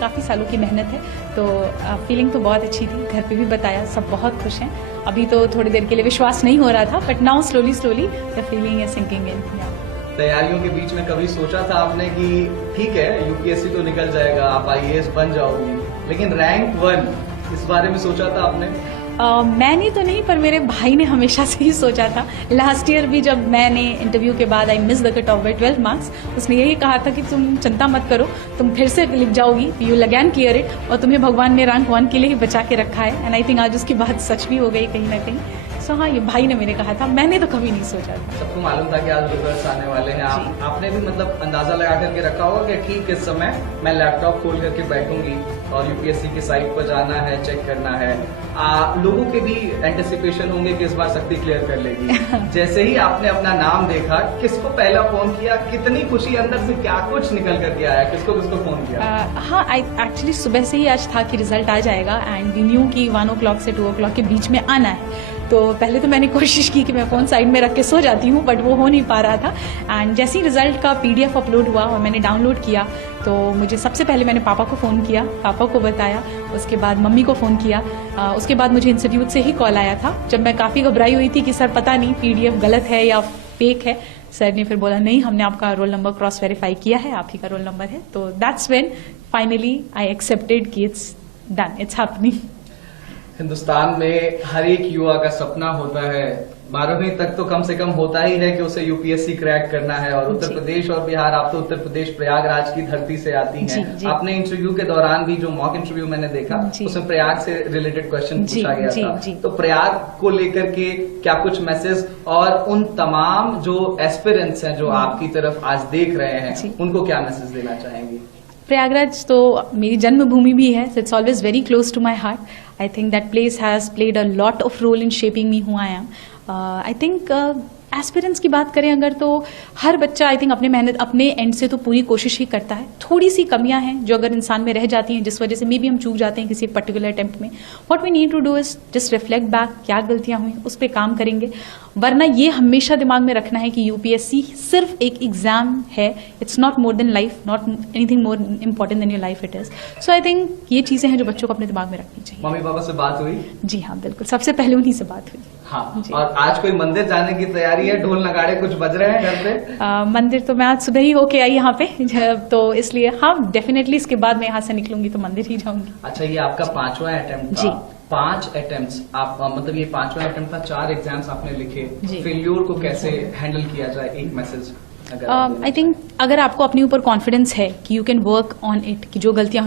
काफ़ी सालों की मेहनत है। तो फीलिंग तो बहुत अच्छी थी, घर पे भी बताया, सब बहुत खुश हैं। अभी तो थोड़ी देर के लिए विश्वास नहीं हो रहा था, but now slowly the feeling is sinking in. तैयारियों के बीच में कभी सोचा था आपने कि ठीक है यूपीएससी तो निकल जाएगा, आप आईएएस बन जाओगी, लेकिन रैंक 1 इस बारे में सोचा था आपने? मैंने तो नहीं, पर मेरे भाई ने हमेशा से ही सोचा था। लास्ट ईयर भी जब मैंने इंटरव्यू के बाद I miss the cut off by 12 marks, उसने यही कहा था कि तुम चिंता मत करो, तुम फिर से लिख जाओगी, you will again clear it, और तुम्हें भगवान ने रैंक 1 के लिए ही बचा के रखा है। एंड आई थिंक आज उसकी बात सच भी हो गई कहीं ना कहीं। सो हाँ, ये भाई ने मेरे कहा था, मैंने तो कभी नहीं सोचा था। सबको मालूम था कि आज रिजल्ट्स आने वाले हैं, आपने भी मतलब अंदाजा लगा करके रखा होगा कि ठीक इस समय मैं लैपटॉप खोल करके बैठूंगी और यूपीएससी की साइट पर जाना है, चेक करना है। लोगों के भी एंटिसिपेशन होंगे कि इस बार शक्ति क्लियर कर लेगी। जैसे ही आपने अपना नाम देखा, किसको पहला फोन किया, कितनी खुशी अंदर से, क्या कुछ निकल करके आया, किसको फोन किया? हाँ, एक्चुअली सुबह से ही आज था कि रिजल्ट आ जाएगा, एंड वी न्यू कि 1 o'clock से 2 o'clock के बीच में आना है। तो पहले तो मैंने कोशिश की कि मैं फोन साइड में रख के सो जाती हूँ, बट वो हो नहीं पा रहा था। एंड जैसे ही रिजल्ट का PDF अपलोड हुआ और मैंने डाउनलोड किया, तो मुझे सबसे पहले मैंने पापा को फ़ोन किया, पापा को बताया, उसके बाद मम्मी को फ़ोन किया। उसके बाद मुझे इंस्टीट्यूट से ही कॉल आया था, जब मैं काफ़ी घबराई हुई थी कि सर पता नहीं PDF गलत है या फेक है। सर ने फिर बोला नहीं, हमने आपका रोल नंबर क्रॉस वेरीफाई किया है, आप ही का रोल नंबर है। तो that's when finally I accepted कि it's done, it's happening. Hindustan में हर एक युवा का सपना होता है, 12वीं तक तो कम से कम होता ही है कि उसे यूपीएससी क्रैक करना है। और उत्तर प्रदेश और बिहार, आप तो उत्तर प्रदेश प्रयागराज की धरती से आती हैं। आपने इंटरव्यू के दौरान भी, जो मॉक इंटरव्यू मैंने देखा, उसमें प्रयाग से रिलेटेड क्वेश्चन पूछा गया था। तो प्रयाग को लेकर के क्या कुछ मैसेज, और उन तमाम जो एस्पिरेंट्स हैं जो आपकी तरफ आज देख रहे हैं, उनको क्या मैसेज देना चाहेंगे? प्रयागराज तो मेरी जन्मभूमि भी है, so it's always very close to my heart. I think that place has played a lot of role in shaping me who I am. I think aspirants की बात करें अगर, तो हर बच्चा आई थिंक अपने मेहनत, अपने एंड से तो पूरी कोशिश ही करता है। थोड़ी सी कमियां हैं जो अगर इंसान में रह जाती हैं, जिस वजह से मे भी हम चूक जाते हैं किसी पर्टिकुलर अटेम्प्ट में। What we need to do is just reflect back, क्या गलतियां हुई उस पर काम करेंगे। वरना ये हमेशा दिमाग में रखना है कि यूपीएससी सिर्फ एक एग्जाम है, it's not more than life, not anything more important then your life it is. So I think ये चीजें हैं जो बच्चों को अपने दिमाग में रखनी चाहिए। मम्मी पापा से बात हुई? जी हाँ, बिल्कुल, सबसे पहले उन्हीं से बात हुई। हाँ, और आज कोई मंदिर जाने की तैयारी है? ढोल नगाड़े कुछ बज रहे हैं घर पे? मंदिर तो मैं आज सुबह ही होके आई यहाँ पे, तो इसलिए हाँ, डेफिनेटली इसके बाद मैं यहाँ से निकलूंगी तो मंदिर ही जाऊंगी। अच्छा, ये आपका 5वां अटेम्प्ट था? 5 अटेम्प्ट्स आप, मतलब ये 5वां अटेम्प्ट था, 4 एग्जाम्स आपने लिखे। फेल्योर को कैसे हैंडल किया जाए, एक मैसेज? आई थिंक अगर आपको अपने ऊपर कॉन्फिडेंस है कि you can work on it, कि जो गलतियां